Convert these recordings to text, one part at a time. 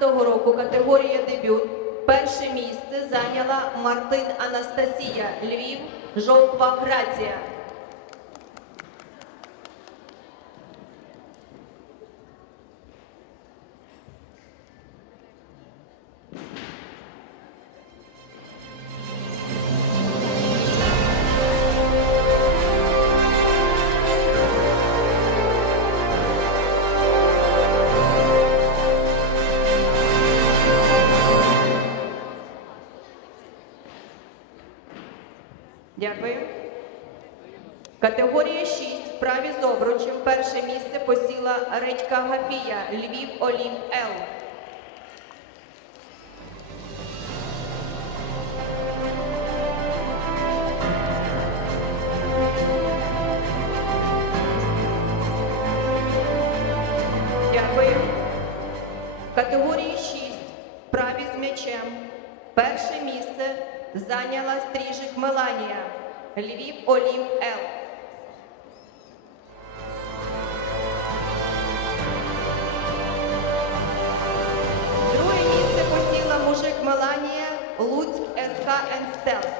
2015 року категорія дебют перше місце зайняла Мартин Анастасія Львів Жовква Грація. Дякую. Категорія 6 в праві з обручем перше місце посіла Редька Гафія Львів Олімп Л. зайняла Стріжик Меланія Львів Олім Л. Друге місце посіла мужик Меланія Луцьк СК Енстел.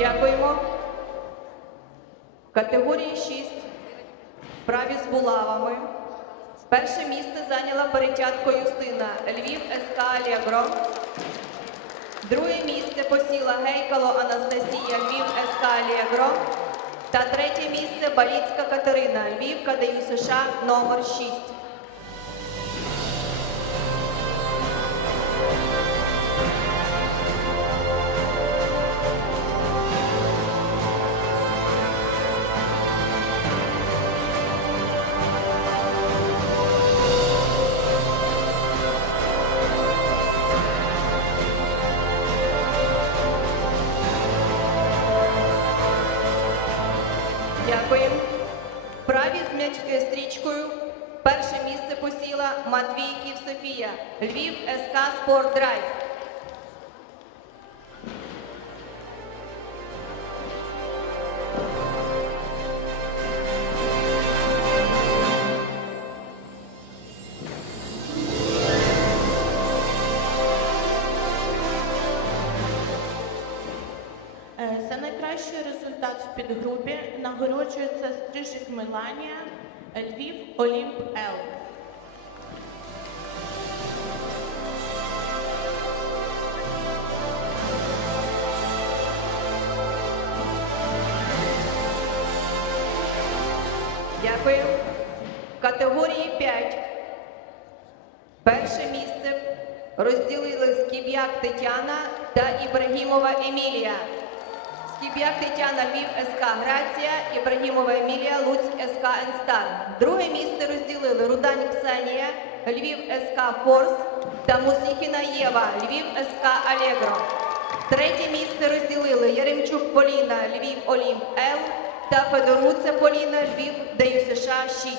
Дякуємо. Категорії 6 праві з булавами. Перше місце зайняла перетятко Юстина Львів СК Алегро. Друге місце посіла Гейкало Анастасія Львів СК Алегро. Та третє місце Баліцька Катерина Львів КДЮ США номер 6. СК Спорт Драйв. Е, За найкращий результат в підгрупі нагороджується Стрижик Меланія Львів Олімп Л. Дякую. Категорії 5. Перше місце розділили Скіб'як Тетяна та Ібрагімова Емілія. Скіб'як Тетяна Львів СК Грація, Ібрагімова Емілія Луцьк СК Енстар. Друге місце розділили Рудань Ксанія, Львів СК Форс та Мусіхіна Єва, Львів СК Алегро. Третє місце розділили Яремчук Поліна, Львів Олімп Л та Федоруце Поліна, Львів ДЮ США 6.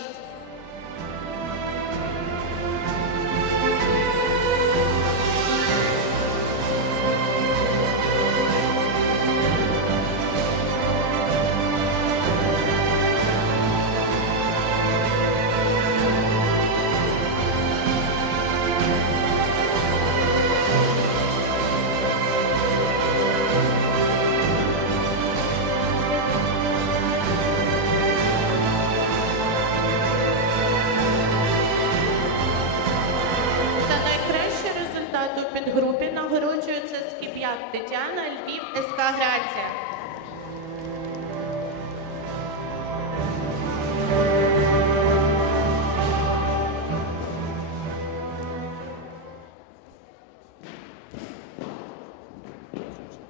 СК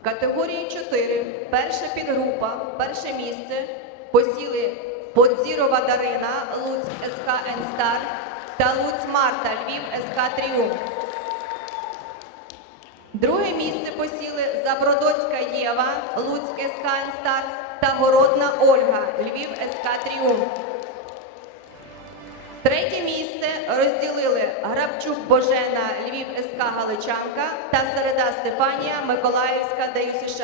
Категорії 4. Перша підгрупа, перше місце посіли Подзірова Дарина, Луцьк СК Енстар та Луць Марта, Львів СК Тріумф. Друге місце посіли Забродоцька Єва, Луцьк СК Енстар та Городна Ольга, Львів СК Тріумф. Третє місце розділили Грабчук Божена, Львів СК Галичанка та Середа Степанія, Миколаївська ДЮСШ.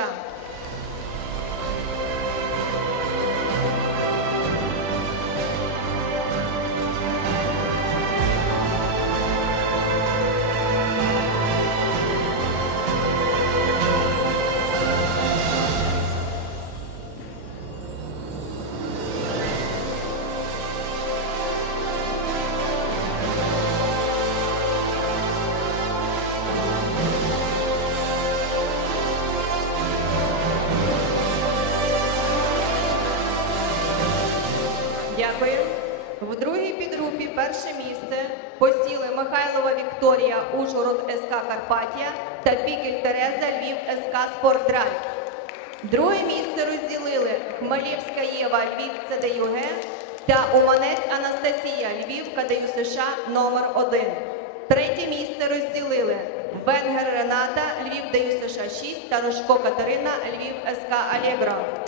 Вікторія, Ужгород СК Карпатія та Пікель Тереза, Львів СК Спортдрайв. Друге місце розділили Хмелівська Єва, Львів ЦДЮГ та Уманець Анастасія, Львів КДЮ США номер 1. Третє місце розділили Венгер Рената, Львів ДЮ США 6 та Рожко Катерина, Львів СК Алєгро.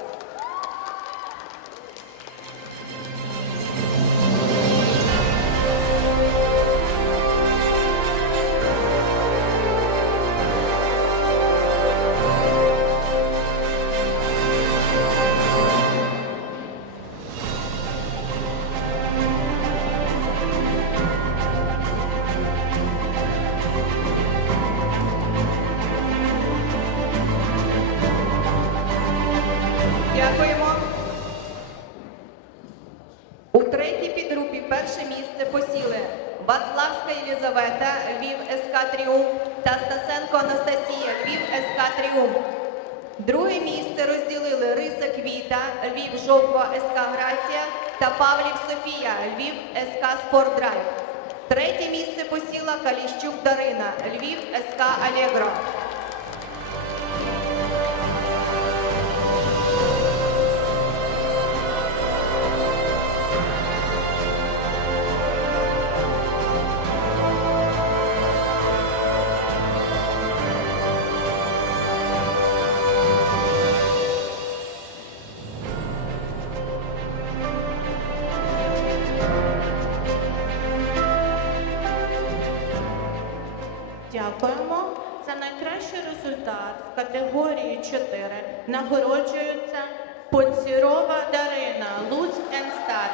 Софія, Львів СК Спортдрайв. Третє місце посіла Каліщук Дарина, Львів СК Алєгро. Дякуємо. За найкращий результат в категорії 4 нагороджується Поцірова Дарина, Луцьк Енстар.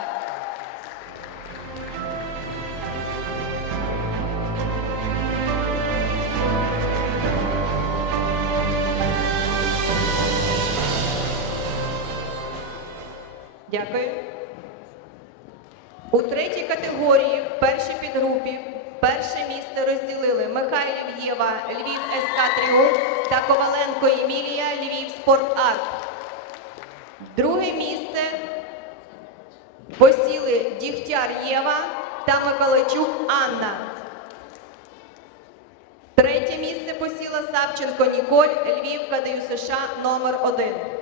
Дякую. У третій категорії, в першій підгрупі, перше місце розділили Михайлів Єва, Львів СК Тріумф та Коваленко Емілія, Львів Спорт Арт. Друге місце посіли Дігтяр Єва та Миколайчук Анна. Третє місце посіла Савченко Ніколь, Львів КДЮ США номер 1.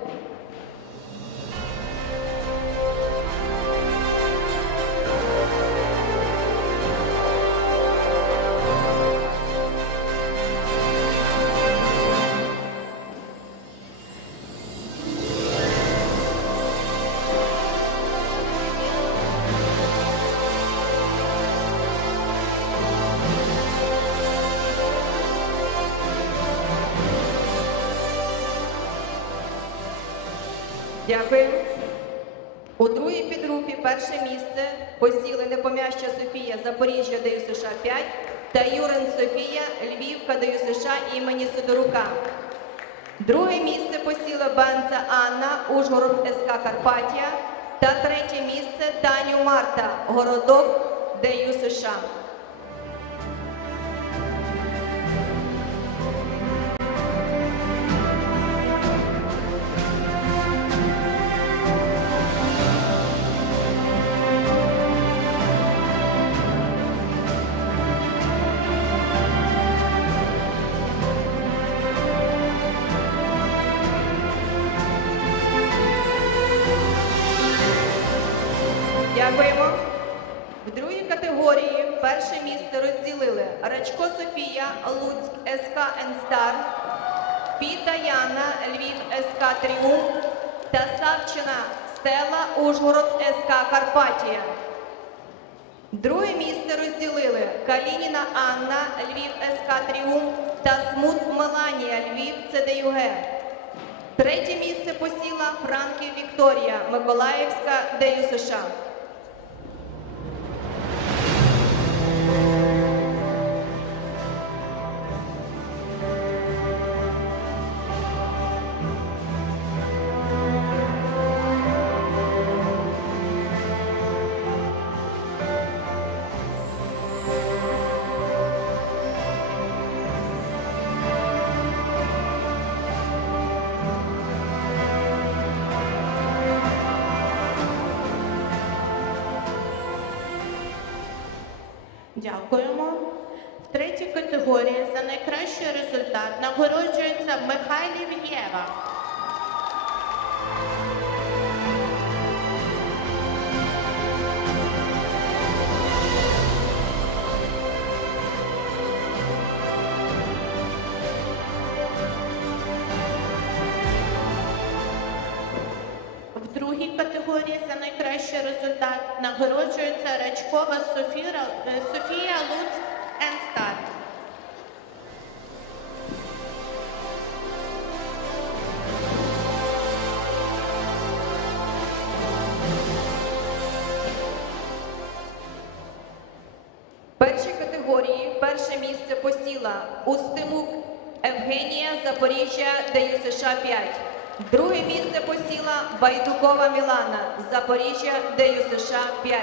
Дякую. У другій підгрупі перше місце посіли Непомяща Софія Запоріжжя ДЮ США 5 та Юрин Софія Львів КДЮ США імені Сидорука. Друге місце посіла Бенца Анна Ужгород СК Карпатія та третє місце Таню Марта Городок ДЮ СК Енстар, Піта Яна, Львів, СК Тріумф та Савчина Стела, Ужгород, СК Карпатія. Друге місце розділили Калініна Анна, Львів, СК Тріумф та Смут Меланія, Львів, ЦДЮГ. Третє місце посіла Франків Вікторія, Миколаївська, ДЮ нагороджується Михайлів Єва. В другій категорії за найкращий результат нагороджується Рачкова Софіра, категорії перше місце посіла Устимук Евгенія Запоріжжя ДЮ США 5. Друге місце посіла Байдукова Мілана Запоріжжя ДЮ США 5.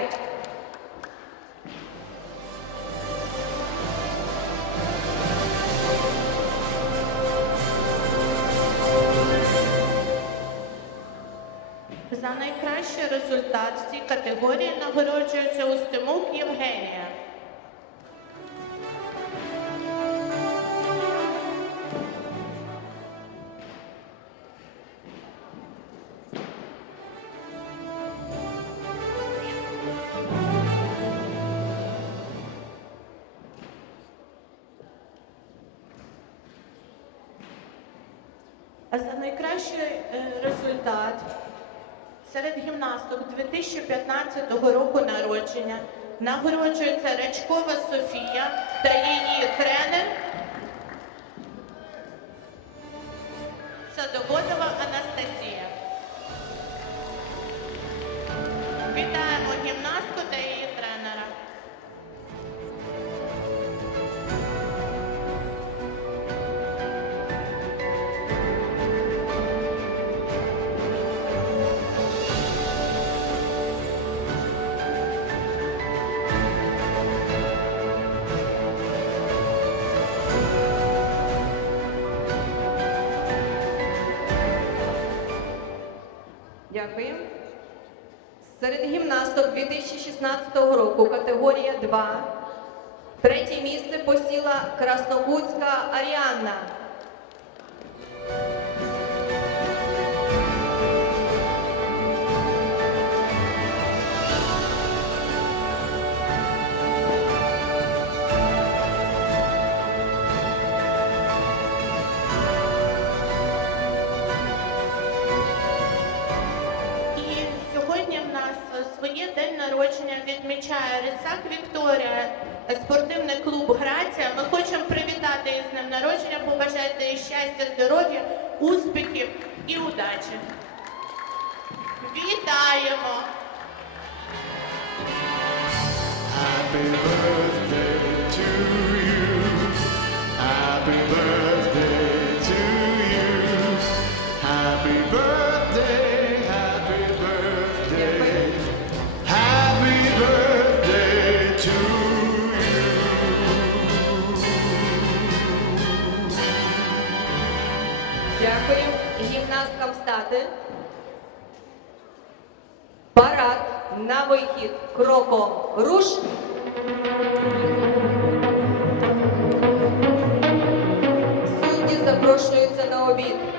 За найкращий результат в цій категорії нагороджується Устимук Євгенія. Серед гімнасток 2015 року народження нагороджується Речкова Софія та її тренер. Садоводова 2016 року категорія 2. Третє місце посіла Красногутська Аріанна. Щастя, здоров'я, успіхів і удачі. Вітаємо! Happy birthday Гімнасткам стати. Парад на вихід кроком руш. Судді запрошуються на обід.